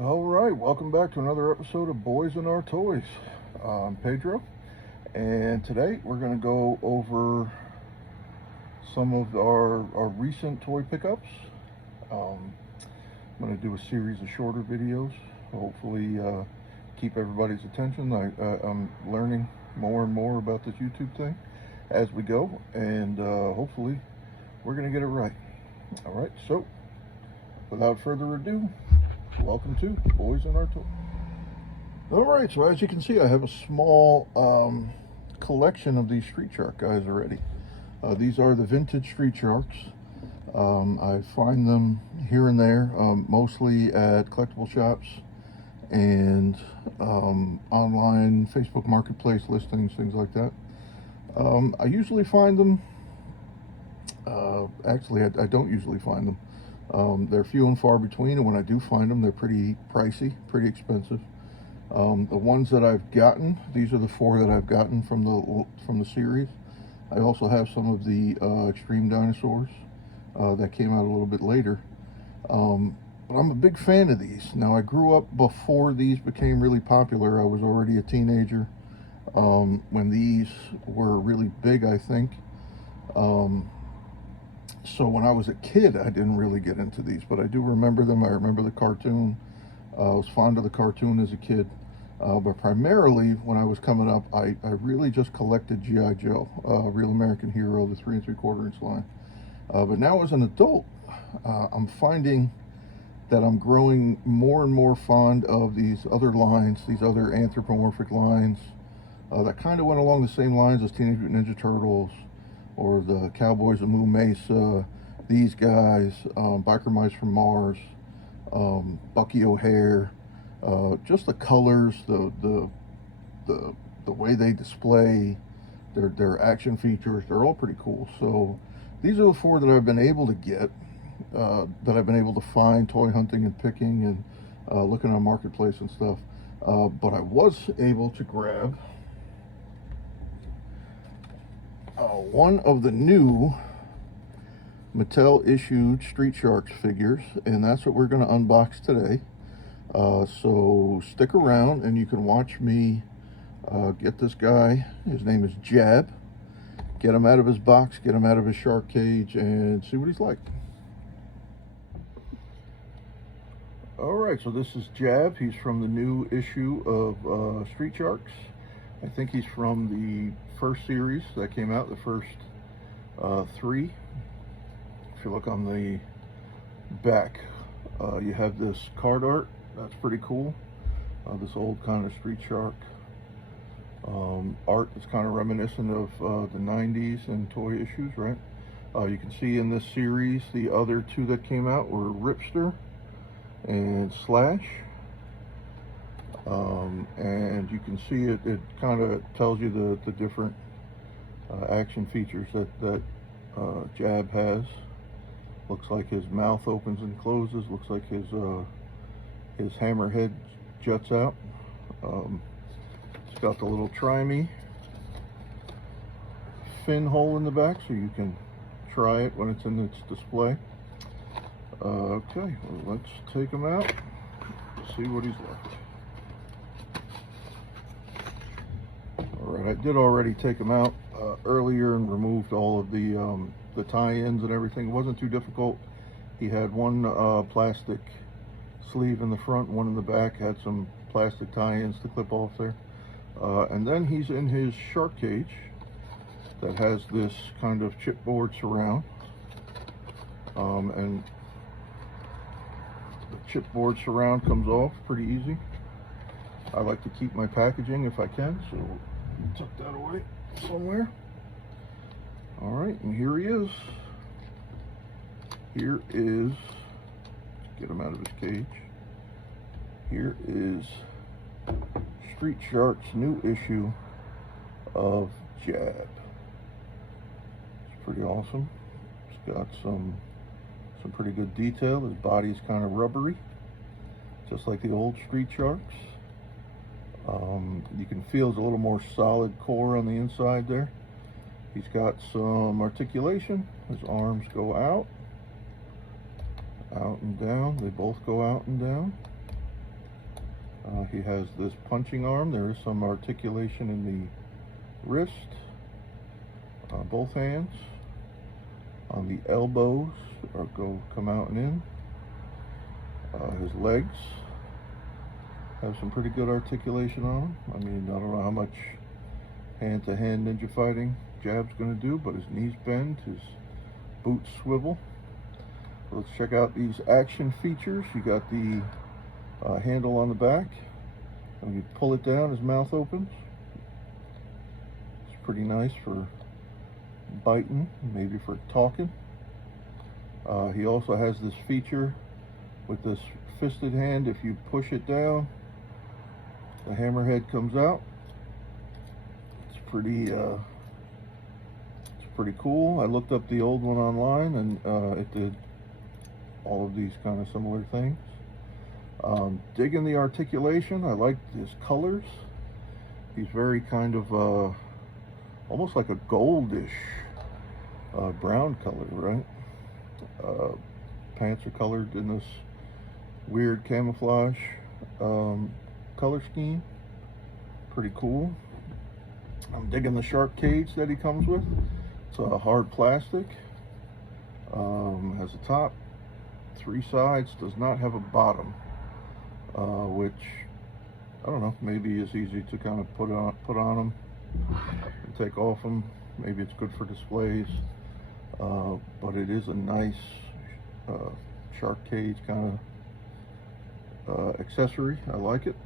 Alright, welcome back to another episode of Boys and Our Toys. I'm Pedro, and today we're going to go over some of our recent toy pickups. I'm going to do a series of shorter videos, hopefully keep everybody's attention. I'm learning more and more about this YouTube thing as we go, and hopefully we're going to get it right. Alright, so without further ado, welcome to Boys and Our Toys. Alright, so as you can see, I have a small collection of these Street Shark guys already. These are the vintage Street Sharks. I find them here and there, mostly at collectible shops and online Facebook Marketplace listings, things like that. I usually find them, actually I don't usually find them. They're few and far between, and when I do find them, they're pretty pricey, pretty expensive. The ones that I've gotten, these are the 4 that I've gotten from the series. I also have some of the Extreme Dinosaurs that came out a little bit later. But I'm a big fan of these. Now, I grew up before these became really popular. I was already a teenager when these were really big, I think. So when I was a kid, I didn't really get into these, but I do remember them. I remember the cartoon. I was fond of the cartoon as a kid. But primarily, when I was coming up, I really just collected G.I. Joe, Real American Hero, the 3 3/4 inch line. But now as an adult, I'm finding that I'm growing more and more fond of these other lines, these other anthropomorphic lines that kind of went along the same lines as Teenage Mutant Ninja Turtles, or the Cowboys of Moo Mesa, these guys, Biker Mice from Mars, Bucky O'Hare, just the colors, the way they display their action features, they're all pretty cool. So these are the 4 that I've been able to get, that I've been able to find toy hunting and picking and looking on Marketplace and stuff. But I was able to grab one of the new Mattel issued Street Sharks figures, and that's what we're going to unbox today. So stick around and you can watch me get this guy. His name is Jab. Get him out of his box, get him out of his shark cage, and see what he's like. Alright, so this is Jab. He's from the new issue of Street Sharks. I think he's from the first series that came out, the first 3. If you look on the back, you have this card art. That's pretty cool. This old kind of Street Shark art that's kind of reminiscent of the 90s and toy issues, right? You can see in this series the other 2 that came out were Ripster and Slash. And you can see it kind of tells you the different action features that Jab has. Looks like his mouth opens and closes. Looks like his hammerhead juts out. It's got the little try-me fin hole in the back, so you can try it when it's in its display. Okay, well, let's take him out, see what he's like. Alright, I did already take him out earlier and removed all of the tie-ins and everything. It wasn't too difficult. He had one plastic sleeve in the front, one in the back, had some plastic tie-ins to clip off there. And then he's in his shark cage that has this kind of chipboard surround. And the chipboard surround comes off pretty easy. I like to keep my packaging if I can, so Tuck that away somewhere. All right, and here he is. Here is, get him out of his cage. Here is Street Sharks' new issue of Jab. It's pretty awesome. It's got some pretty good detail. His body is kind of rubbery, just like the old Street Sharks. You can feel it's a little more solid core on the inside there. He's got some articulation. His arms go out and down. They both go out and down. He has this punching arm. There is some articulation in the wrist, both hands. On the elbows come out and in. His legs have some pretty good articulation on them. I mean, I don't know how much hand-to-hand ninja fighting Jab's going to do, but his knees bend, his boots swivel. Let's check out these action features. You got the handle on the back. When you pull it down, his mouth opens. It's pretty nice for biting, maybe for talking. He also has this feature with this fisted hand. If you push it down, the hammerhead comes out. It's pretty cool. I looked up the old one online, and it did all of these kind of similar things. Digging the articulation. I like his colors. He's very kind of almost like a goldish brown color, right? Pants are colored in this weird camouflage color scheme. Pretty cool. I'm digging the shark cage that he comes with. It's a hard plastic. Has a top, 3 sides, does not have a bottom, which I don't know, maybe is easy to kind of put on them and take off them. Maybe it's good for displays, but it is a nice shark cage kind of accessory. I like it.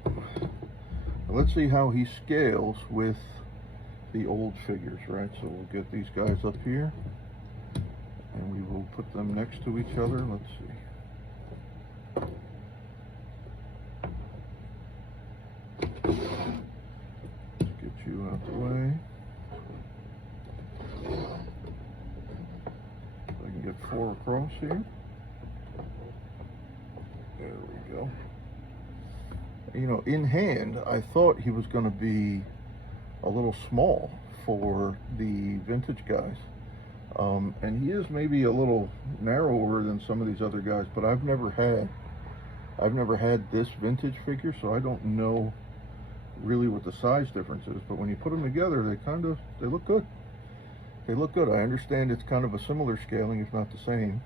Let's see how he scales with the old figures, right? So we'll get these guys up here and we will put them next to each other. Let's see. Let's get you out the way. I can get 4 across here. There we go. You know, in hand, I thought he was going to be a little small for the vintage guys. And he is maybe a little narrower than some of these other guys, but I've never had this vintage figure, so I don't know really what the size difference is. But when you put them together, they look good. They look good. I understand it's kind of a similar scaling, if not the same.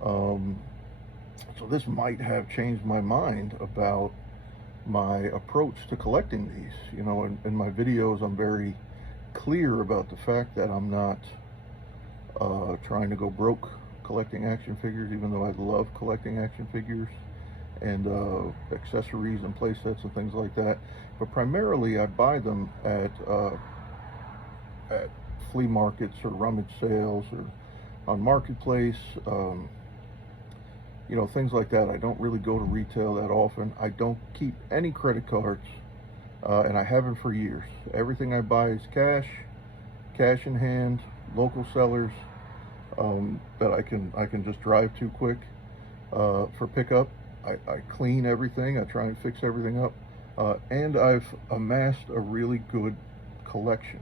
So this might have changed my mind about my approach to collecting these. You know, in my videos, I'm very clear about the fact that I'm not trying to go broke collecting action figures, even though I love collecting action figures and accessories and play sets and things like that. But primarily I buy them at flea markets or rummage sales or on Marketplace, you know, things like that. I don't really go to retail that often. I don't keep any credit cards, and I haven't for years. Everything I buy is cash in hand, local sellers that I can just drive to quick for pickup. I clean everything. I try and fix everything up, and I've amassed a really good collection.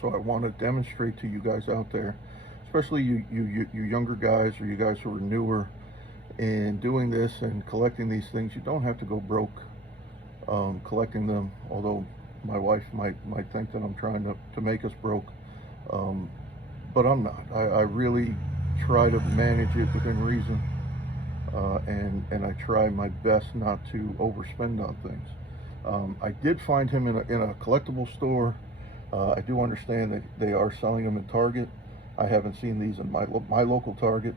So I want to demonstrate to you guys out there, especially you younger guys, or you guys who are newer in doing this and collecting these things. You don't have to go broke collecting them, although my wife might think that I'm trying to make us broke, but I'm not. I really try to manage it within reason, and I try my best not to overspend on things. I did find him in a collectible store. I do understand that they are selling them in Target. I haven't seen these in my local Target.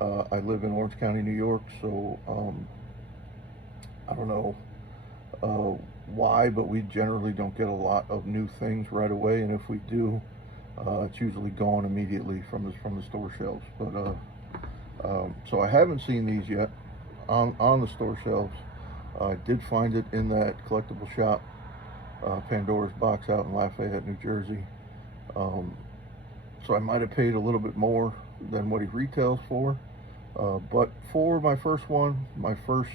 I live in Orange County, New York, so I don't know why, but we generally don't get a lot of new things right away, and if we do, it's usually gone immediately from the store shelves. But so I haven't seen these yet on the store shelves. I did find it in that collectible shop, Pandora's Box, out in Lafayette, New Jersey. So I might have paid a little bit more than what he retails for. But for my first one, my first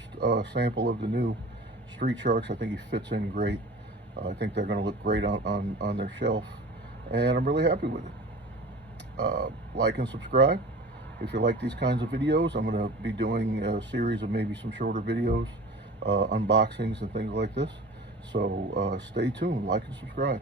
sample of the new Street Sharks, I think he fits in great. I think they're going to look great on their shelf, and I'm really happy with it. Like and subscribe if you like these kinds of videos. I'm going to be doing a series of maybe some shorter videos, unboxings and things like this. So stay tuned, like and subscribe.